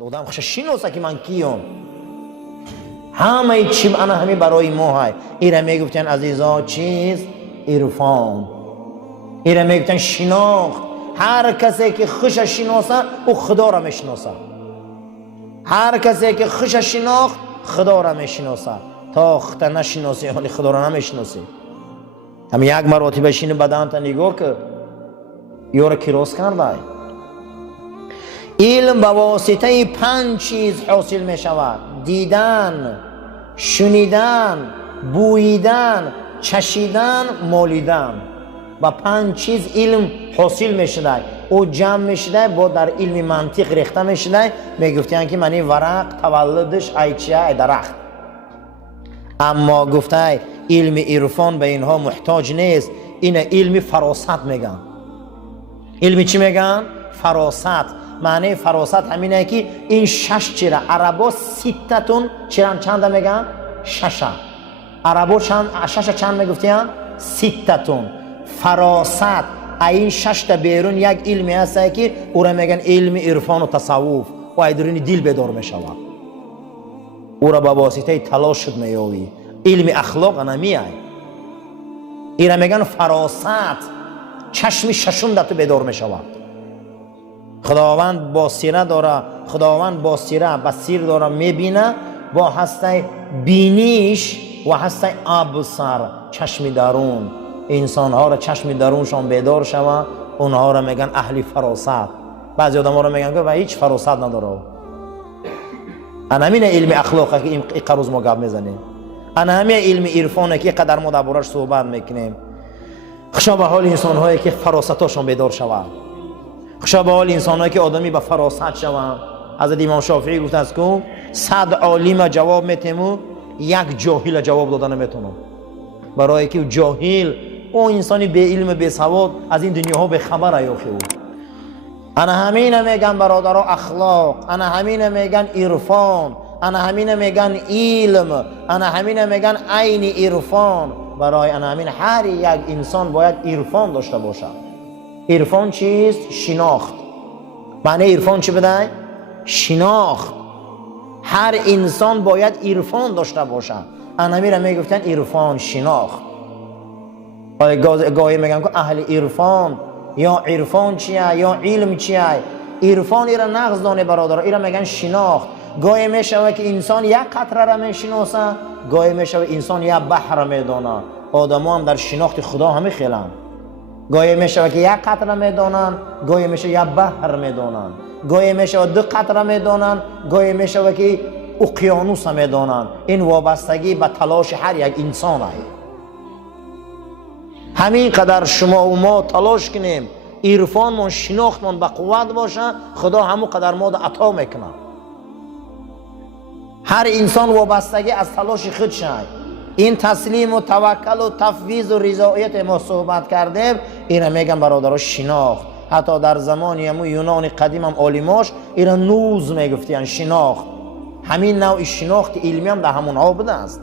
آدم خوش شناسه که من کیم. همه چیم انا همه برای ما های. ایره میگفتن عزیزا چیز؟ عرفان. ایره میگفتن شناخت. هر کسی که خوش شناسه او خدا را میشناسه. هر کسی که خوش شناخت خدا را میشناسه. تا خدا نشناسی حالی خدا را نمیشناسی. هم یک مرتبه شین بدن تا نگاه که یورا کراس کرده. علم به واسطه 5 چیز حاصل می شود: دیدن، شنیدن، بوییدن، چشیدن، مالیدن. با 5 چیز علم حاصل می شده. او جمع می شده با در علم منطق ریخته می شده. می گفتن که منی ورق تولدش ایچیه درخت. اما گفته علم عرفان به اینها محتاج نیست. این علم فراست میگن. علم چی میگن؟ فراست. معنی فراست همینه که این 6 چیره عربا 6تون چند میگن؟ 6. عربا چند میگفتین؟ 6تون. فراست این 6 تا بیرون یک علمی هست که او را میگن علم عرفان و تصوف و ایدرین دل بیدار میشود. او را با واسطه تلاش شد میاوی. علم اخلاق نمیای. این را میگن فراست. چشم ششم در تو بیدار میشود. خداوند بصیره داره. خداوند بصیره بصیر داره میبینه با هسته بینیش و هسته ابصر چشم درون. انسان ها را چشم درونشان بیدار شود. اونها را میگن اهل فراست. بعضی آدم ها را میگن که و هیچ فراست نداره. انا همین علم اخلاق که این قروز ما گپ میزنیم. انا همین علم عرفانه که قدر ما دربارش صحبت میکنیم. خوشا به حال انسان هایی که فراستاشون بیدار شود. خوشا به حال انسان هایی که آدمی به فراست شود. حضرت امام شافعی گفته است که 100 عالم جواب میتیم یک جاهل جواب دادن نمیتونه. برای که جاهل او انسانی به علم به سواد از این دنیا ها به خبر ایاخته بود. انا همین میگن برادرها اخلاق. انا همین میگن عرفان. انا همین میگن علم. انا همین میگن عین عرفان. برای انا همین هر یک انسان باید عرفان داشته باشد. عرفان چیست؟ شناخت. معنی عرفان چی بده؟ شناخت. هر انسان باید عرفان داشته باشد. انا همین میگفتن عرفان شناخت. گاهی میگن که اهل عرفان یا عرفان چیه یا علم چیه. عرفان ایرا نقض دانه برادر. ایرا میگن شناخت. گاهی میشوه که انسان یک قطره را میشناسه. گاهی میشوه انسان یک بحر را میدانه. آدم هم در شناخت خدا همه خیلن. گاهی میشوه که یک قطره میدانن. گاهی میشوه یک بحر میدانن. گاهی میشوه 2 قطره میدانن. گاهی میشوه که اقیانوس میدانن. این وابستگی به تلاش هر یک انسان است. همین قدر شما و ما تلاش کنیم عرفان من شناخت من به قوت باشه، خدا همون قدر ما عطا میکنه. هر انسان وابستگی از تلاش خود شد. این تسلیم و توکل و تفویض و رضایت ما صحبت کردیم. اینا میگن برادرها شناخت. حتی در زمانی همون یونان قدیم هم عالماش اینا نوز میگفتن شناخت. همین نوع شناخت علمی هم در همون ها بوده است.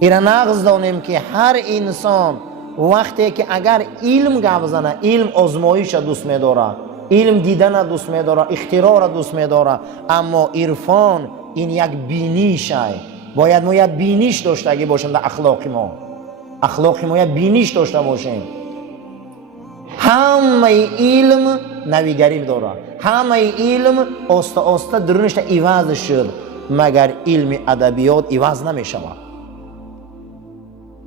اینا نقض دانیم که هر انسان وقتی که اگر علم گپ زنه، علم آزمایش دوست می‌داره، علم دیدن دوست می‌داره، اختراع را دوست می‌داره، اما عرفان این یک بینیش است. باید ما یک بینیش داشته باشیم در اخلاق ما. اخلاق ما یک بینیش داشته باشیم. همه علم نویگری داره. همه علم آسته آسته درونش عوض شد، مگر علم ادبیات عوض نمی‌شود.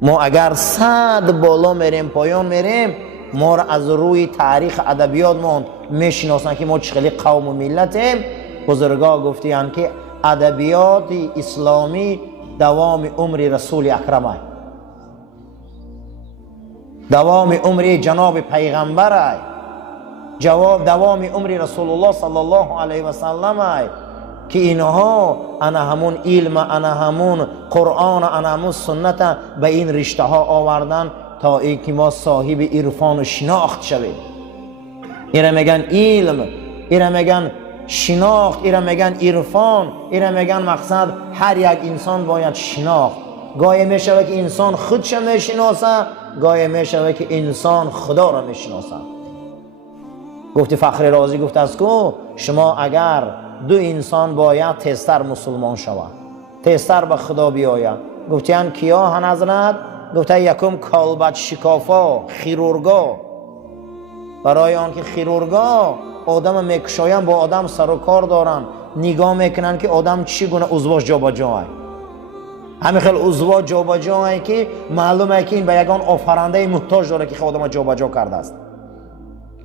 ما اگر 100 بالا میریم پایان میریم، ما را از روی تاریخ ادبیات ما میشناسن که ما چخیلی قوم و ملتیم. بزرگا گفتیان که ادبیات اسلامی دوام عمر رسول اکرم است. دوام عمر جناب پیغمبر است. دوام عمر رسول الله صلی الله علیه و سلم است که اینها انا همون علم، انا همون قرآن، انا همون سنت به این رشته ها آوردن تا ای که ما صاحب عرفان و شناخت شویم. اینا میگن علم، اینا میگن شناخت، اینا میگن عرفان، اینا میگن مقصد هر یک انسان باید شناخت. گاهی میشوه که انسان خودش میشناسه، گاهی میشوه که انسان خدا را میشناسه. گفت فخر رازی گفت است که شما اگر دو انسان باید تستر مسلمان شود، تستر به خدا بیاید. گفتن کیا هن حضرت؟ گفته یکم کالبد شکافا، خیرورگا. برای آن که خیرورگا آدم میکشاین با آدم سر و کار دارن، نگاه میکنن که آدم چی گونه عضواش جا به جا. همین خیلی عضوا جا به جا که معلومه که این به یگان آفرنده محتاج داره که خود آدم جا به جا کرده است.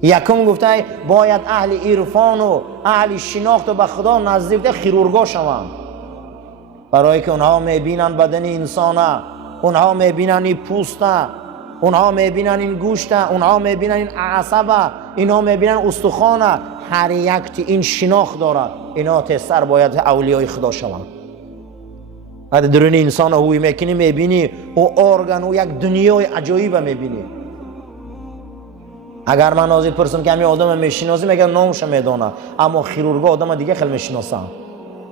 یکم گفته باید اهل عرفان و اهل شناخت و به خدا نزدیک خیرورگا شوند، برای که اونها میبینن بدن انسانه، اونها میبینن این پوسته، اونها میبینن این گوشته، اونها میبینن این عصبه، اینا میبینن استخوانه. هر یک این شناخت دارد. اینا تستر باید اولیای خدا شوند. اگه درون انسان هوی میکنی میبینی او ارگان و یک دنیای عجایبه میبینی. اگر من از پرسم که همین آدم میشناسم میگم نامش میدونه، اما خیرورگا آدم دیگه خیلی میشناسم،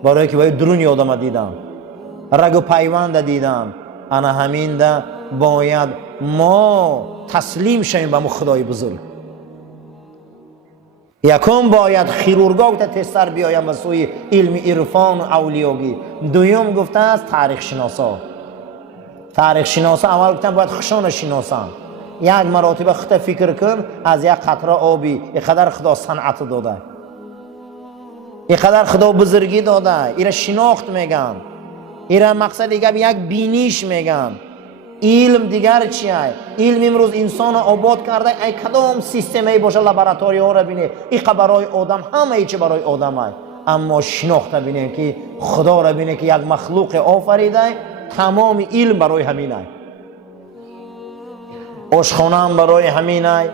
برای که باید درونی آدم دیدم، رگ و پیوند دیدم. انا همین ده باید ما تسلیم شویم به خدای بزرگ. یکم باید خیرورگا گفته تستر بیایم به سوی علم عرفان و اولیاگی. دویم گفته است تاریخ شناسا. تاریخ شناسا اول گفتن باید خشان شناسان. یک مراتبه خط فکر کن از یک قطره آبی اینقدر خدا صنعت داده، اینقدر خدا بزرگی داده. ایره شناخت میگن، ایره مقصد دیگه یک بینیش میگن. علم دیگر چیه؟ علم امروز انسان آباد کرده، ای کدام سیستمی باشه لابراتوری ها را بینه، این برای آدم همه ایچه برای آدم های. اما شناخت بینه که خدا را بینه که یک مخلوق آفریده، تمام علم برای همین های. آشخانه هم برای همین های،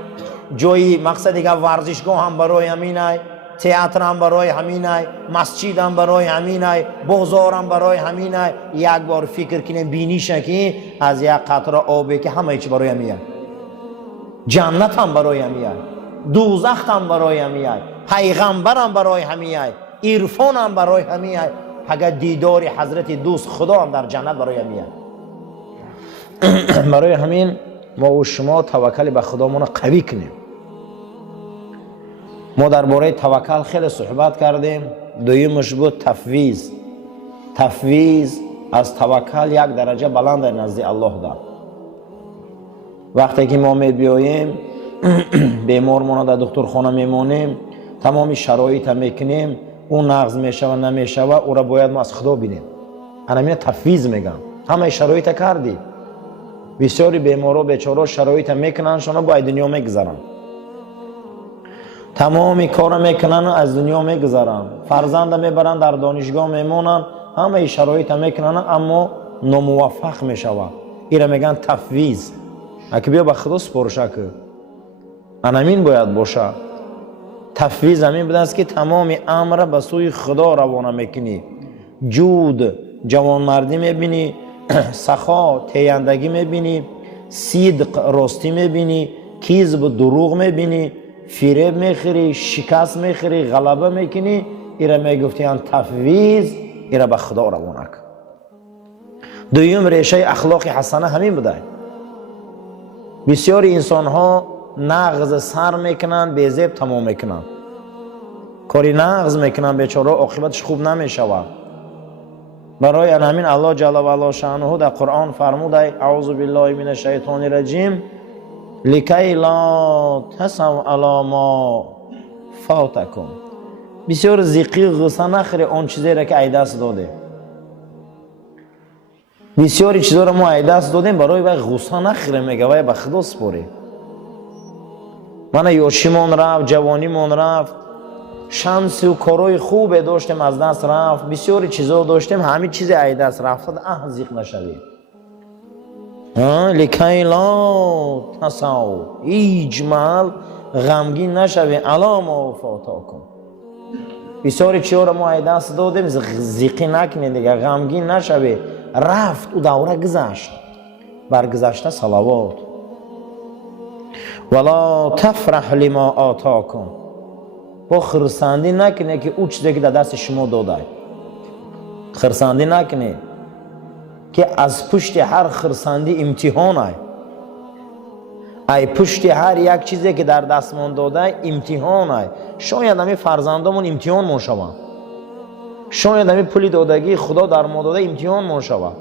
جایی مقصد دیگه ورزشگاه هم برای همین های، تئاتر هم برای همین های، مسجد هم برای همین های، بازار هم برای همین های. یک بار فکر کنیم بینیشه که از یک قطره آبی که همه چی برای همین های. جنت هم برای همین های، دوزخ هم برای همین های، پیغمبر هم برای همین های، عرفان هم برای همین های. اگر دیدار حضرت دوست خدا هم در جنت برای همین های. برای همین ما و شما توکل به خدامون قوی کنیم. ما درباره توکل خیلی صحبت کردیم. دویمش بود تفویض. تفویض از توکل یک درجه بلند نزد الله دار. وقتی که ما میبیاییم بیمارمون در دکترخانه میمونیم، تمامی شرایط میکنیم، اون نقض میشوه نمیشوه، او را باید ما از خدا بینیم. انا میگم تفویض میگم، همه شرایط کردی. بسیاری بیمارا بیچارا شرایط میکنن، شما باید دنیا میگذارن، تمامی کار میکنن و از دنیا میگذارن، فرزند میبرن در دانشگاه میمونن، همه شرایط میکنن اما ناموفق میشوه. ایره میگن تفویض. اگه بیا به خدا سپرشه که انامین باید باشه. تفویض همین بوده است که تمام امر به سوی خدا روانه میکنی. جود جوانمردی میبینی، سخا تیندگی میبینی، صدق راستی میبینی، کذب دروغ میبینی، فریب میخوری، شکست میخوری، غلبه میکنی. ایره میگفتیان تفویض، ایره به خدا روانه کن. دویم ریشه اخلاق حسنه همین بوده. بسیاری انسان ها نغز سر میکنن، بیزیب تمام میکنن، کاری نغز میکنن، بیچاره عاقبتش خوب نمیشود. برای همین الله جل و علا شأنه در قرآن فرموده اعوذ بالله من الشیطان الرجیم لکی لا تسوا علی ما فاتکم. بسیار زیقی غصه نخوری آن چیزی را که ای دست داده. بسیاری چیزا را ما ای دست دادیم، برای وقت غصه نخوری، میگه وای به خدا سپاری. من یاشیمون رفت، جوانیمون رفت، شانس و کارهای خوب داشتیم از دست رفت، بسیاری چیزا داشتیم، همین چیز ای دست رفت. زیق نشوی. لکی لا تسوا، هیچ محل غمگین نشوی علی ما فاتکم. بسیاری چیزا را ما ای دست دادیم، زیقی نکنی دیگه، غمگین نشوی. رفت و دوره گذشت، برگذشته صلوات. ولا تفرح لما آتاکم، با خرسندی نکنه که او چیزی که در دست شما داده. خرسندی نکنه که از پشت هر خرسندی امتحان ای. ای پشت هر یک چیزی که در دستمان داده امتحان ای. شاید همین فرزندامون امتحان من شوند. شاید همین پولی دادگی خدا در ما داده امتحان ما شود.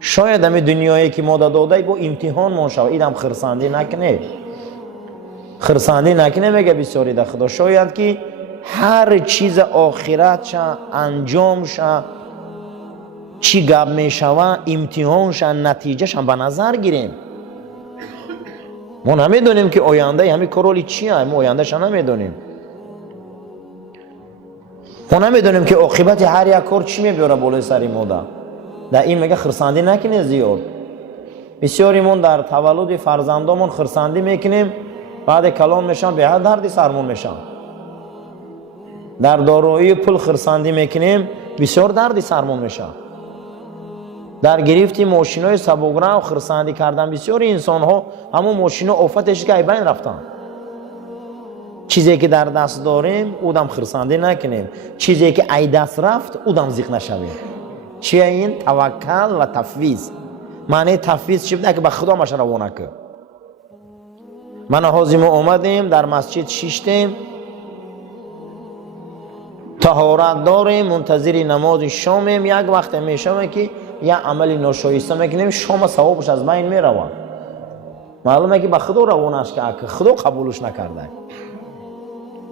شاید همین دنیایی که ما داده با امتحان ما شود. ایدم خرسندی نکنه. خرسندی نکنه میگه بسیاری در خدا. شاید که هر چیز آخرت شا انجام شا چی گپ میشوه امتحان شا نتیجه شا به نظر گیریم. ما نمیدونیم که آینده همین کرولی چیه. ما آینده شا نمیدونیم. ما نمیدونیم که عاقبت هر یک کار چی میبیاره بالای سری ما در این میگه خرسندی نکنه زیاد. بسیاری من در تولد فرزندامون خرسندی میکنیم بعد کلام میشن به هر دردی سرمون میشن. در دارایی پول خرسندی میکنیم بسیار دردی سرمون میشن. در گرفتی ماشینای سبکرو خرسندی کردن بسیاری انسان ها همون ماشینا آفتش که بین رفتن. چیزی که در دست داریم اودم خرسندی نکنیم. چیزی که ای دست رفت اودم زیق نشویم. چیه این؟ توکل و تفویض. معنی تفویض چی بوده که به خدا ماش روانه که من حاضیم اومدیم در مسجد شیشتیم طهارت داریم منتظر نماز شامیم. یک وقت میشم که یک عمل ناشایسته میکنیم شام ثوابش از بین میروه. معلومه که به خدا روانش که خدا قبولش نکرده.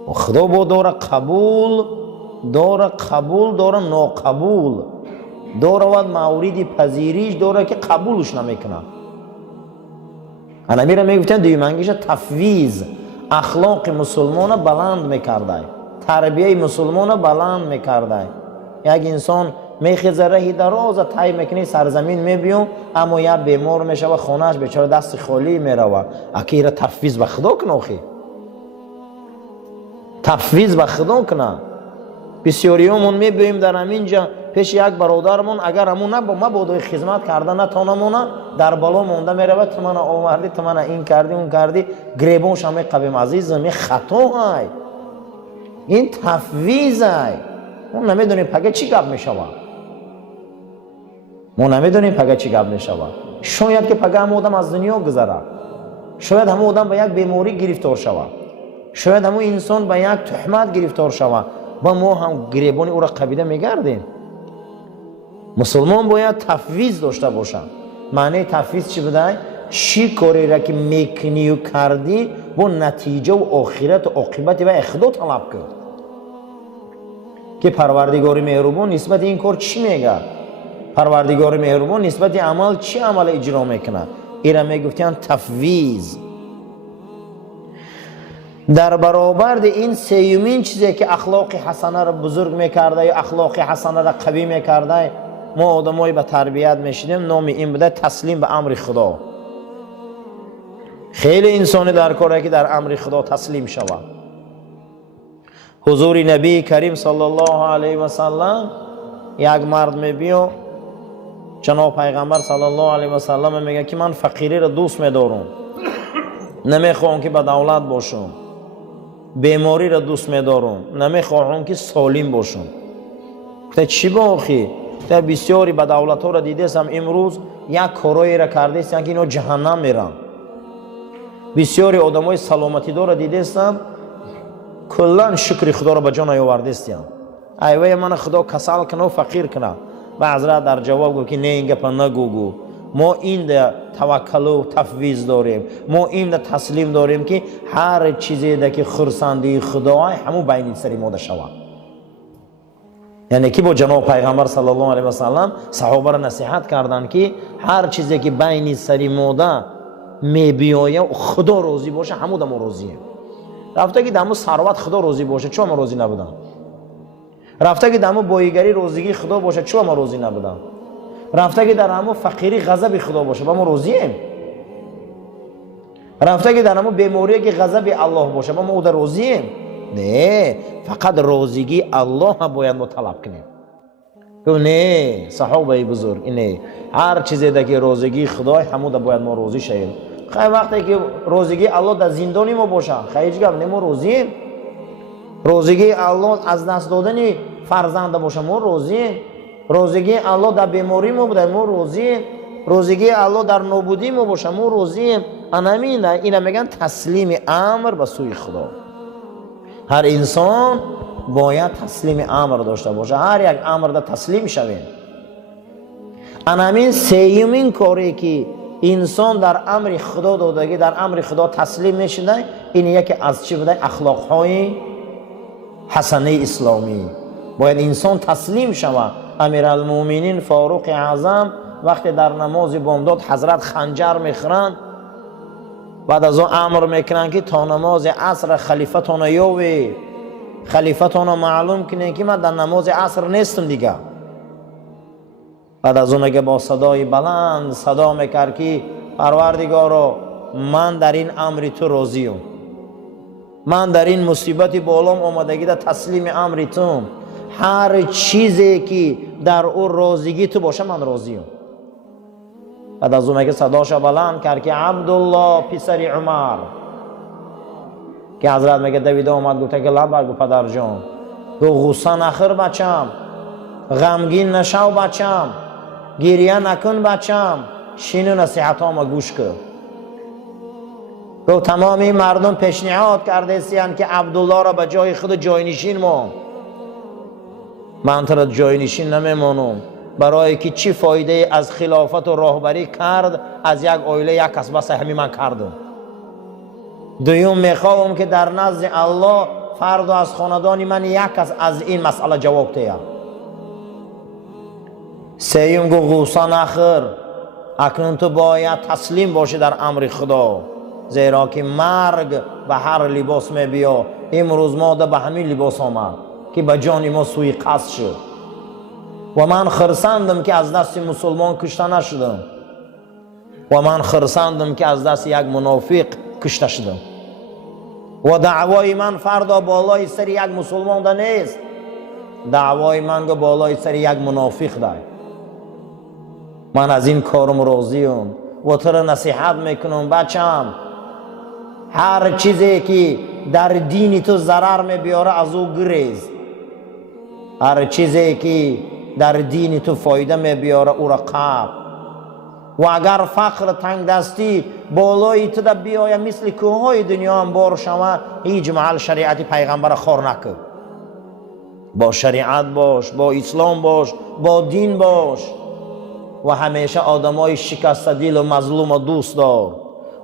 و خدا با داره قبول داره ناقبول داره و موردی پذیریش داره که قبولش نمیکنه. انا میره میگفتن دیومنگیش تفویض اخلاق مسلمان بلند میکرده. تربیه مسلمان بلند میکرده. یک انسان میخیزه رهی دراز طی میکنه سرزمین میبیون اما یا بیمار میشه و خونهش بیچاره دست خالی میروه. اکی را تفویض به خدا کنه. اخی تفویض به خدا کنه. بسیاریامون میبینیم در همینجا پیش یک برادرمون اگر همون مبادا خدمت کرده نتونمونه در بالا مونده میروه تو من آوردی تو من این کردی اون کردی گریبونش همه قبیم عزیزم این خطا های این تفویض های. ما نمیدونیم پگه چی گپ میشوه. ما نمیدونیم پگه چی گپ میشوه. شاید که پگه هم آدم از دنیا گذره. شاید هم آدم به یک بیماری گرفتار شوه. شاید هم انسان به یک تهمت گرفتار شوه و ما هم گریبانی او را قبیله میگردیم. مسلمان باید تفویض داشته باشه. معنی تفویض چی بوده؟ چی کاری را که میکنی و کردی با نتیجه و آخرت و عاقبت و خدا طلب کرد. که پروردگار مهربان نسبت این کار چی میگه؟ پروردگار مهربان نسبت عمل چی عمل اجرا میکنه؟ اینا میگفتن تفویض. در برابر این سیومین چیزی که اخلاق حسنه را بزرگ میکرده یا اخلاق حسنه را قوی میکرده ما آدمایی به تربیت میشیدیم نام این بوده تسلیم به امر خدا. خیلی انسانی در کاره که در امر خدا تسلیم شود. حضور نبی کریم صلی الله علیه و سلم یک مرد میبینه جناب پیغمبر صلی الله علیه و سلم میگه که من فقیری را دوست میدارم نمیخوام که به دولت باشم. بیماری را دوست میدارم نمیخواهم که سالم باشم. گفته چی با آخی؟ گفته بسیاری به دولت ها را دیدستم امروز یک کارایی را کردستم که اینا جهنم میرن. بسیاری آدم های سلامتی دار را دیدستم کلان شکر خدا را به جان آوردستم. ایوه من خدا کسل کنه و فقیر کنه. و حضرت در جواب گفت که نه این گپ نگو. ما این ده توکل و تفویض داریم. ما این ده تسلیم داریم که هر چیزی ده که خرسندی خدای همو بین سری ما ده شود. یعنی که با جناب پیغمبر صلی الله علیه و سلم صحابه را نصیحت کردن که هر چیزی که بین سری ما ده میبیایم خدا راضی باشه همو ده ما راضییم. رفته که دمو ثروت خدا راضی باشه چون ما راضی نبودن. رفته که دمو بایگری روزگی خدا باشه چون ما راضی نبودن. رفته که در همو فقیری غضب خدا باشه با ما راضییم. رفته که در همو بیماری که غضب الله باشه با ما او در راضییم. نه فقط راضیگی الله باید ما طلب کنیم. نه صحابه بزرگ نه هر چیزی ده که راضیگی خدای همو ده باید ما راضی شیم. خیلی وقتی که راضیگی الله در زندانی ما باشه خیلی گپ نه ما راضییم. راضیگی الله از دست دادن فرزند باشه ما راضییم. روزگی الله در بیماری ما بوده ما راضییم. روزگی الله در نابودی ما باشه ما راضییم. اینا میگن تسلیم امر به سوی خدا. هر انسان باید تسلیم امر داشته باشه. هر یک امر دا تسلیم شویم. همین سیومین کاری که انسان در امر خدا دادگی، در امر خدا تسلیم میشده، این یکی از چی بوده؟ اخلاقهای حسنه اسلامی. باید انسان تسلیم شود. امیرالمومنین فاروق اعظم وقتی در نماز بامداد حضرت خنجر میخورند، بعد از اون امر میکنن که تا نماز عصر خلیفتون یاوی، خلیفتون معلوم کنه که من در نماز عصر نیستم دیگه. بعد از اون که با صدای بلند صدا میکرد که پروردگارا من در این امر تو راضیم، من در این مصیبت بالام آمدگی در تسلیم امر تو، هر چیزی که در او راضیگی تو باشه من راضیم. بعد از اون که صداشا بلند کرد که عبدالله پسر عمر، که حضرت میگه دویده آمد گفته که لبر گو پدر جان، گو غصه نخور بچم، غمگین نشو بچم، گریه نکن بچم، شینو نصیحتام گوش کن. گو تمامی مردم پیشنهاد کرده سیان که عبدالله را به جای خود جاینشین مان. من تو را جاینشین نمیمانم، برای که چی فایده از خلافت و راهبری کرد؟ از یک عائله یک کس بس همین من کردم. دوم میخواهم که در نزد الله فرد از خاندان من یک کس از این مسئله جواب دهد. سیوم گو غصه نخور، اکنون تو باید تسلیم باشی در امر خدا، زیرا که مرگ به هر لباس می بیا. امروز ما به همین لباس آمد که به جان ما سوی قصد شد و من خرسندم که از دست مسلمان کشته نشدم و من خرسندم که از دست یک منافق کشته شدم و دعوای من فردا بالای سر یک مسلمان ده نیست، دعوای من که بالای سر یک منافق ده. من از این کارم راضیم و تو را نصیحت میکنم بچم، هر چیزی که در دین تو ضرر میبیاره از او گریز، هر چیزی که در دین تو فایده میبیاره او را قاب. و اگر فقر تنگ دستی بالای تو ده بیایه مثل کوههای دنیا هم بار شما، هیچ محل شریعت پیغمبر خور نکن. با شریعت باش، با اسلام باش، با دین باش و همیشه آدمای شکسته دل و مظلوم و دوست دار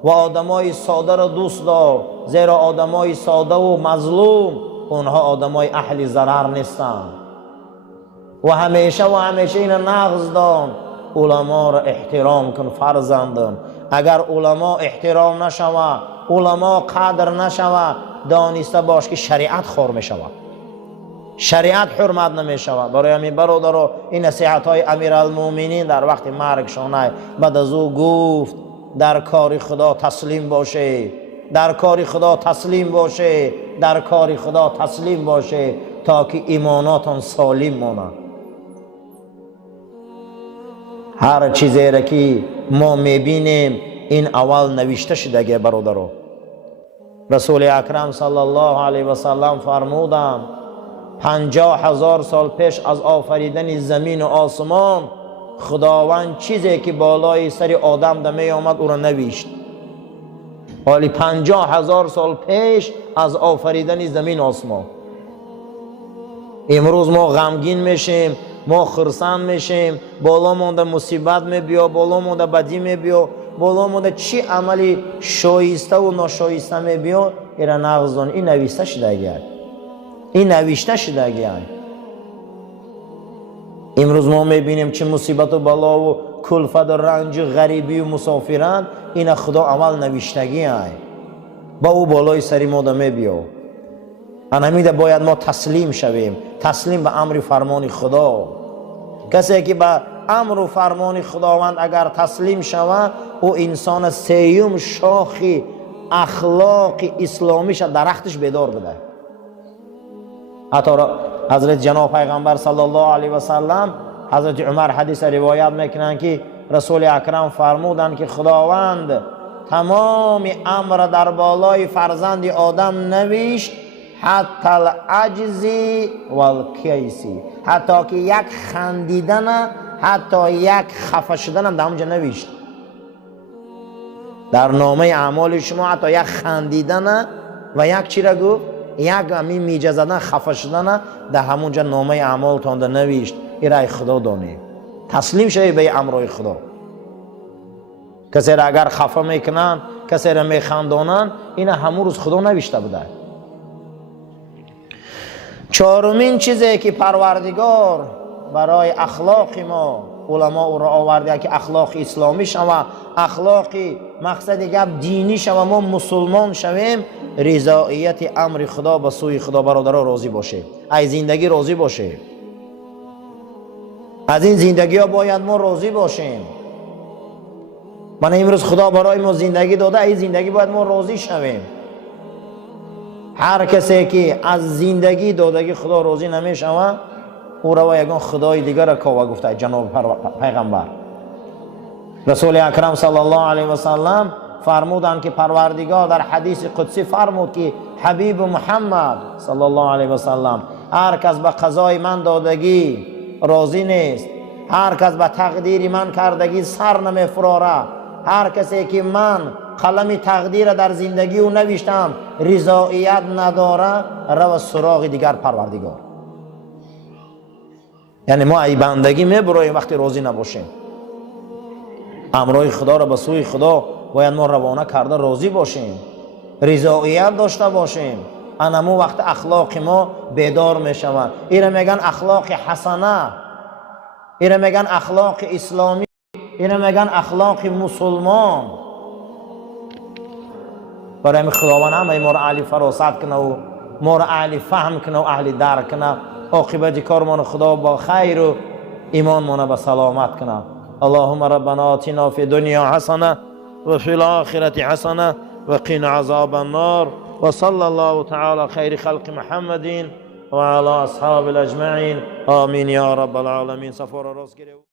و آدمای ساده را دوست دار، زیرا آدمای ساده و مظلوم اونها آدمای اهل ضرر نیستن. و همیشه این نغز دان، علما را احترام کن فرزندم. اگر علما احترام نشوه، علما قدر نشوه، دانسته باش که شریعت خور می شود، شریعت حرمت نمی شود. برای همین برادر این نصیحت های امیرالمومنین در وقت مرگ شانه، بعد از او گفت در کار خدا تسلیم باشه، در کار خدا تسلیم باشه، در کار خدا تسلیم باشه تا که ایماناتون سالم ماند. هر چیزی را که ما میبینیم این اول نوشته شده برادرو. رسول اکرم صلی الله علیه و سلم فرمودند 50,000 سال پیش از آفریدن زمین و آسمان خداوند چیزی که بالای سر آدم ده می آمد او را نوشت. حالی 50,000 سال پیش از آفریدن زمین و آسمان. امروز ما غمگین میشیم، ما خرسند میشیم، بالا مونده مصیبت میبیا، بالا مونده بدی میبیا، بالا مونده چی عملی شایسته و ناشایسته میبیا. ایره نغزان این نوشته شده گرد، این نوشته شده گرد. امروز ما میبینیم چه مصیبت و بلا و کلفت و رنج و غریبی و مسافرند، این خدا عمل نوشتگی های با او بالای سری ما ده میبیا. انهمیده باید ما تسلیم شویم، تسلیم به امر فرمان خدا. کسی که به امر و فرمان خداوند اگر تسلیم شود، او انسان سیوم شاخی اخلاق اسلامیش درختش بیدار بده. حتی حضرت جناب پیغمبر صلی الله علیه و سلم، حضرت عمر حدیث روایت میکنن که رسول اکرم فرمودند که خداوند تمام امر در بالای فرزند آدم نوشت، حتی العجزی والکیسی، حتی که یک خندیدن، حتی یک خفه شدن هم در اونجا نوشت. در نامه اعمال شما حتی یک خندیدن و یک چی را گفت؟ یک همین میجه زدن خفه شدن در همونجا نامه اعمالتان در نوشت. این رای خدا دانه، تسلیم شوی به امرای خدا. کسی را اگر خفه میکنن، کسی را میخندانن، این همون روز خدا نوشته بوده. چهارمین چیزی که پروردگار برای اخلاق ما علما او را آورده که اخلاق اسلامی شوه، اخلاق مقصد گپ دینی شوه، ما مسلمان شویم، رضایت امر خدا به سوی خدا. برادرها راضی باشه، از زندگی راضی باشه، از این زندگی ها باید ما راضی باشیم. من امروز خدا برای ما زندگی داده، این زندگی باید ما راضی شویم. هر کسی که از زندگی دادگی خدا راضی نمیشوه، او را یگان خدای دیگر را کاوه گفته جناب پیغمبر. رسول اکرم صلی الله علیه و سلم فرمودند که پروردگار در حدیث قدسی فرمود که حبیب محمد صلی الله علیه و سلم هر کس به قضای من دادگی راضی نیست، هر کس به تقدیر من کردگی سر نمیفراره، هر کسی که من قلم تقدیر در زندگی او نوشتم رضایت نداره، رو سراغ دیگر پروردگار. یعنی ما ای بندگی میبراییم وقتی راضی نباشیم. امرای خدا را به سوی خدا باید ما روانه کرده راضی باشیم، رضایت داشته باشیم. انمو وقت اخلاق ما بیدار میشوند. اینا میگن اخلاق حسنه، اینا میگن اخلاق اسلامی، اینا میگن اخلاق مسلمان. برای خداوند همه ما را اهل فراست کنه و ما را اهل فهم کنه و اهل درک کنه. عاقبت کارمان خدا با خیر و ایمانمان به سلامت کنه. اللهم ربنا آتنا فی الدنیا حسنه و فی الاخره حسنه و قنا عذاب النار و صلی الله تعالی خیر خلق محمد و علی اصحاب الاجمعین. آمین یا رب العالمین. سفر راست گیره.